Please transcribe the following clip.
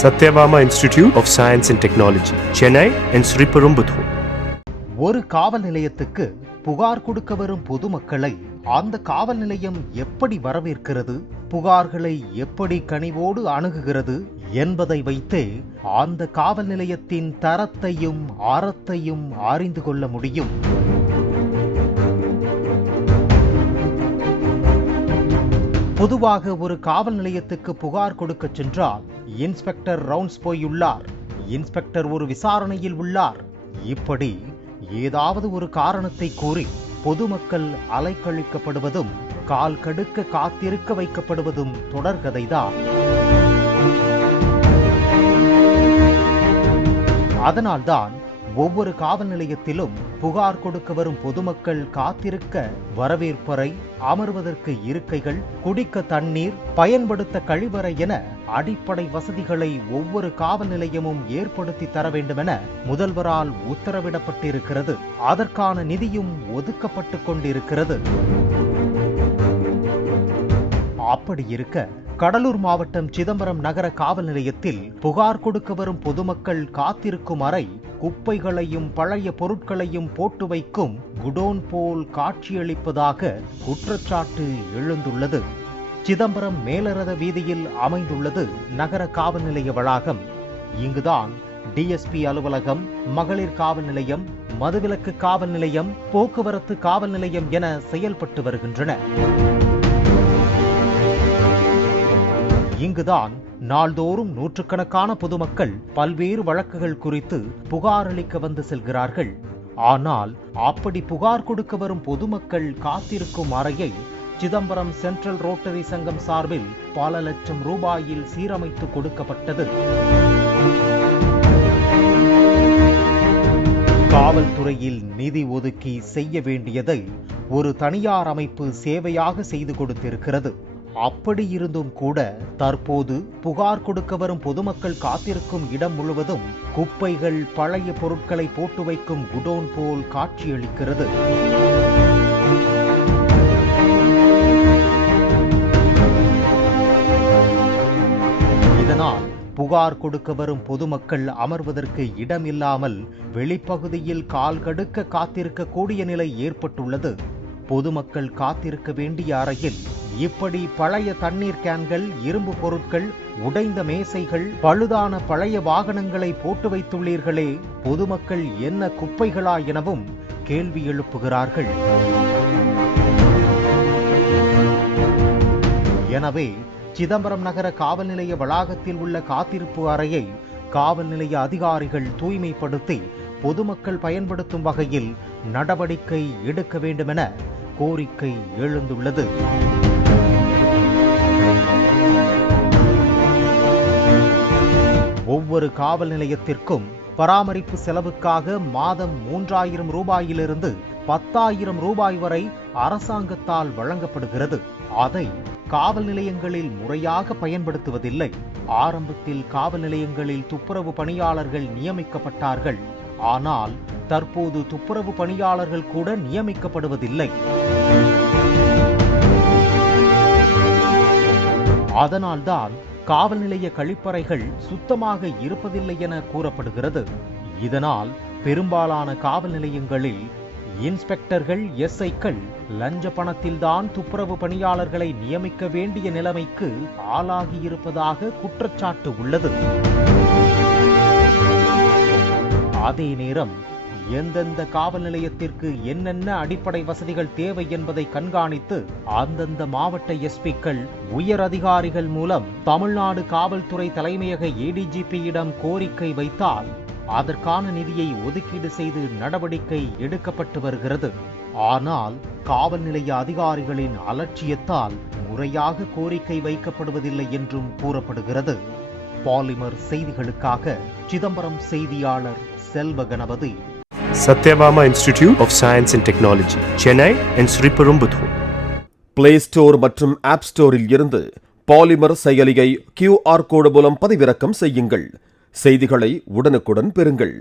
Satyabama Institute of Science and Technology, Chennai and Sriperumbudur. ஒரு காவல் நிலையத்துக்கு புகார் கொடுக்க வரும் பொதுமக்களை அந்த காவல் நிலையம் எப்படி வரவேற்கிறது, புகார்களை எப்படி கனிவோடு அணுகுகிறது என்பதை வைத்தே அந்த காவல் நிலையத்தின் தரத்தையும் அறத்தையும் அறிந்து கொள்ள முடியும். பொதுவாக ஒரு காவல் நிலையத்துக்கு புகார் கொடுக்க சென்றால் இன்ஸ்பெக்டர் ரவுண்ட்ஸ் போயுள்ளார், இன்ஸ்பெக்டர் ஒரு விசாரணையில் உள்ளார், இப்படி ஏதாவது ஒரு காரணத்தை கூறி பொதுமக்கள் அலைக்கழிக்கப்படுவதும் கால் கடுக்க காத்திருக்க வைக்கப்படுவதும் தொடர்கதைதான். அதனால்தான் ஒவ்வொரு காவல் நிலையத்திலும் புகார் கொடுக்க வரும் பொதுமக்கள் காத்திருக்க வரவேற்பறை, அமர்வதற்கு இருக்கைகள், குடிக்க தண்ணீர், பயன்படுத்த கழிவறை என அடிப்படை வசதிகளை ஒவ்வொரு காவல் நிலையமும் ஏற்படுத்தி தர வேண்டுமென முதல்வரால் உத்தரவிடப்பட்டிருக்கிறது. அதற்கான நிதியும் ஒதுக்கப்பட்டு கொண்டிருக்கிறது. அப்படி இருக்க கடலூர் மாவட்டம் சிதம்பரம் நகர காவல் நிலையத்தில் புகார் கொடுக்க வரும் பொதுமக்கள் காத்திருக்கும் அறை குப்பைகளையும் பழைய பொருட்களையும் போட்டு வைக்கும் குடோன் போல் காட்சியளிப்பதாக குற்றச்சாட்டு எழுந்துள்ளது. சிதம்பரம் மேலரத வீதியில் அமைந்துள்ளது நகர காவல் நிலைய வளாகம். இங்குதான் டிஎஸ்பி அலுவலகம், மகளிர் காவல் நிலையம், மதுவிலக்கு காவல் நிலையம், போக்குவரத்து காவல் நிலையம் என செயல்பட்டு வருகின்றன. இங்குதான் நாள்தோறும் நூற்றுக்கணக்கான பொதுமக்கள் பல்வேறு வழக்குகள் குறித்து புகார் அளிக்க வந்து செல்கிறார்கள். ஆனால் அப்படி புகார் கொடுக்க வரும் பொதுமக்கள் காத்திருக்கும் அறையை சிதம்பரம் சென்ட்ரல் ரோட்டரி சங்கம் சார்பில் பல லட்சம் ரூபாயில் சீரமைத்து கொடுக்கப்பட்டது. காவல்துறையில் நிதி ஒதுக்கி செய்ய வேண்டியதை ஒரு தனியார் அமைப்பு சேவையாக செய்து கொடுத்திருக்கிறது. அப்படி இருந்தும் கூட தற்போது புகார் கொடுக்க வரும் பொதுமக்கள் காத்திருக்கும் இடம் முழுவதும் குப்பைகள், பழைய பொருட்களை போட்டு வைக்கும் குடோன் போல் காட்சியளிக்கிறது. இதனால் புகார் கொடுக்க வரும் பொதுமக்கள் அமர்வதற்கு இடம் இல்லாமல் வெளிப்பகுதியில் கால் கடுக்க காத்திருக்கக்கூடிய நிலை ஏற்பட்டுள்ளது. பொதுமக்கள் காத்திருக்க வேண்டிய அறையில் இப்படி பழைய தண்ணீர் கேன்கள், இரும்பு பொருட்கள், உடைந்த மேசைகள், பழுதான பழைய வாகனங்களை போட்டு வைத்துள்ளீர்களே, பொதுமக்கள் என்ன குப்பைகளா எனவும் கேள்வி எழுப்புகிறார்கள். எனவே சிதம்பரம் நகர காவல் நிலைய வளாகத்தில் உள்ள காத்திருப்பு அறையை காவல் நிலைய அதிகாரிகள் தூய்மைப்படுத்தி பொதுமக்கள் பயன்படுத்தும் வகையில் நடவடிக்கை எடுக்க வேண்டுமென கோரிக்கை எழுந்துள்ளது. ஒவ்வொரு காவல் நிலையத்திற்கும் பராமரிப்பு செலவுக்காக மாதம் 3000 ரூபாயிலிருந்து 10,000 ரூபாய் வரை அரசாங்கத்தால் வழங்கப்படுகிறது. அதை காவல் நிலையங்களில் முறையாக பயன்படுத்துவதில்லை. ஆரம்பத்தில் காவல் நிலையங்களில் துப்புரவு பணியாளர்கள் நியமிக்கப்பட்டார்கள். ஆனால் தற்போது துப்புரவு பணியாளர்கள் கூட நியமிக்கப்படுவதில்லை. அதனால்தான் காவல் நிலைய கழிப்பறைகள் சுத்தமாக இருப்பதில்லை என கூறப்படுகிறது. இதனால் பெரும்பாலான காவல் நிலையங்களில் இன்ஸ்பெக்டர்கள், எஸ்ஐக்கள் லஞ்ச பணத்தில்தான் துப்புரவு பணியாளர்களை நியமிக்க வேண்டிய நிலைமைக்கு ஆளாகியிருப்பதாக குற்றச்சாட்டு உள்ளது. அதே நேரம் எந்தெந்த காவல் நிலையத்திற்கு என்னென்ன அடிப்படை வசதிகள் தேவை என்பதை கண்காணித்து அந்தந்த மாவட்ட எஸ்பிக்கள், உயர் அதிகாரிகள் மூலம் தமிழ்நாடு காவல்துறை தலைமையக ஏடிஜிபியிடம் கோரிக்கை வைத்தால் அதற்கான நிதியை ஒதுக்கீடு செய்து நடவடிக்கை எடுக்கப்பட்டு வருகிறது. ஆனால் காவல் நிலைய அதிகாரிகளின் அலட்சியத்தால் முறையாக கோரிக்கை வைக்கப்படுவதில்லை என்றும் கூறப்படுகிறது. பாலிமர் செய்திகளுக்காக சிதம்பரம் செய்தியாளர் Selva Ganapathi. Satyabama Institute of Science and Technology, Chennai and Sriperumbudur. Play store மற்றும் ஆப் ஸ்டோரில் இருந்து பாலிமர் செயலியை QR கோடு மூலம் பதிவிறக்கம் செய்யுங்கள். செய்திகளை உடனுக்குடன் பெறுங்கள்.